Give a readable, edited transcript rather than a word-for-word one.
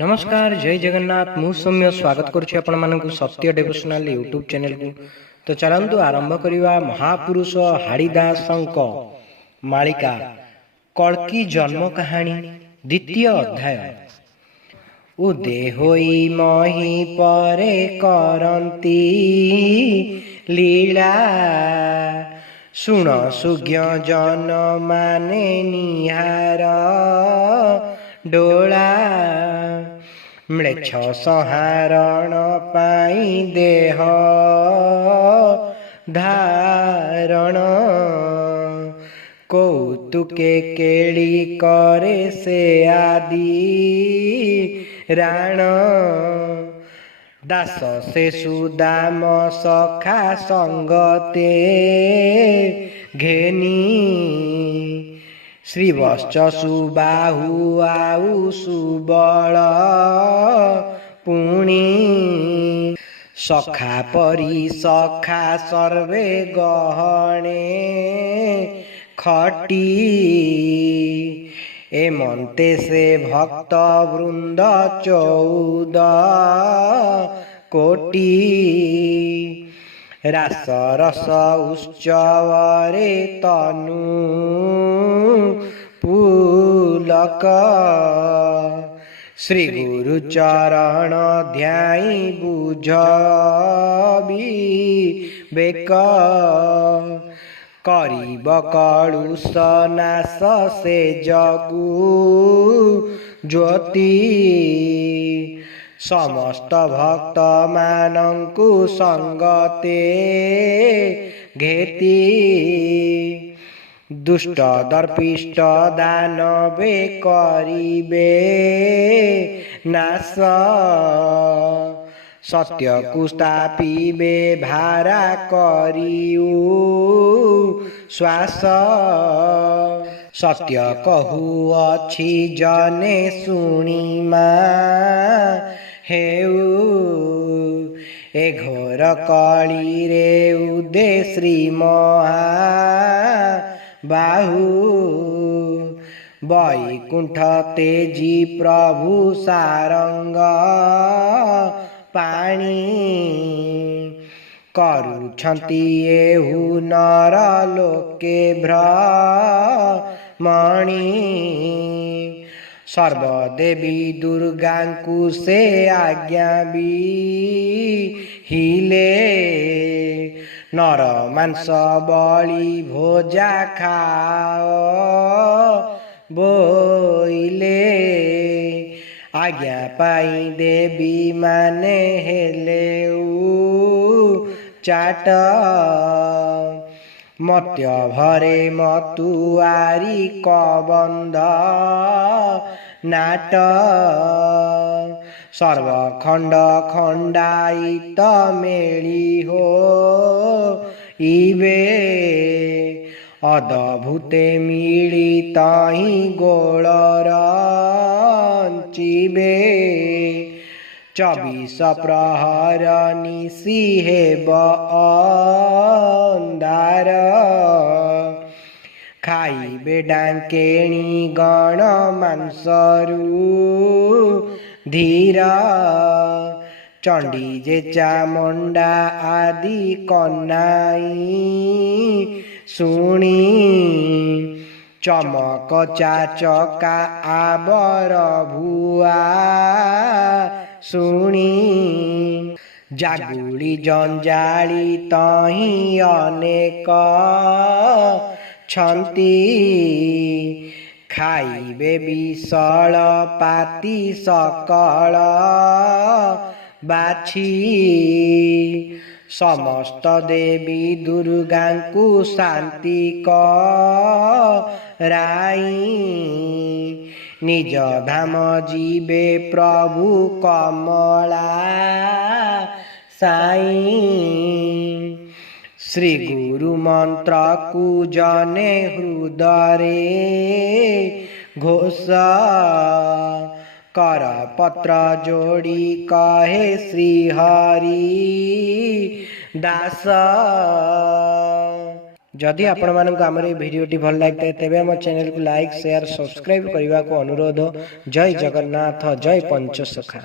नमस्कार जय जगन्नाथ मु सौम्य स्वागत करुच्ची आपण मानक सत्य डेवोशनल यूट्यूब चैनल को। तो चलतु आरंभ करवा महापुरुष हाड़ीदासंक मालिका कल्की जन्म कहानी द्वितीय अध्याय। उदेहोई मही परे करंती लीला शुण सुज्ञ जन माने निहार डोला म्लेच्छ संहारण पाई देह धारण कौतुके केली करे से आदि राण दास से सुदाम सखा संगते घेनी श्रीवश्च सुबाहु आउ सुबल पुणी सखा परी सखा सर्वे गहणे खटी एमंते से भक्त वृंद 14 कोटी रास रस उत्सवरे तनु पुलक श्री गुरु चरण ध्याई बुझबी बेक करीब कलुष नाश से जगु ज्योति समस्त भक्त मानंकु संगते घेती दुष्ट दर्पिष्ट दानवे करिबे नाश सत्य कुस्तापिबे भारा करिउ श्वास सत्य कहु अछि जने सुनिमा हेउ ए घोर कली रे उदे श्री महा बाहु वैकुंठ तेजी प्रभु सारंग पाणी करुछंती एहु नर लोके भ्रमणी सर्वदेवी दुर्गा को से आज्ञा भी हिले नर मांस बलि भोजा खाओ बोइले आज्ञा पाई देवी माने हेले चाट मत्य भरे मतुआरी कबंध नाट सर्वखंड खंडायित मेली हो इबे अद्भुते मिलित ही गोलर चिबे 24 प्रहर निशी हेब अंधार खाइबे डांकेणी गण मांसरू धीर चंडी जे चामुंडा आदि कन्नाई सुनी चमक चाचका आबर भुआ सुनी जागुड़ी जंजाली तही अनेक छंती खाइबे विशल पाती सकल बाछी समस्त देवी दुर्गा को शांति कराई निज धाम जीवे प्रभु कमला साई श्री गुरु मंत्र को जने हृदय घोष कर पत्र जोड़ी कहे श्री हरि दास जदि आपण मानक आमर ये भिडियोटी भल लगे तेबे आम चैनल को लाइक शेयर सब्सक्राइब करने को अनुरोध। जय जगन्नाथ जय पंचसखा।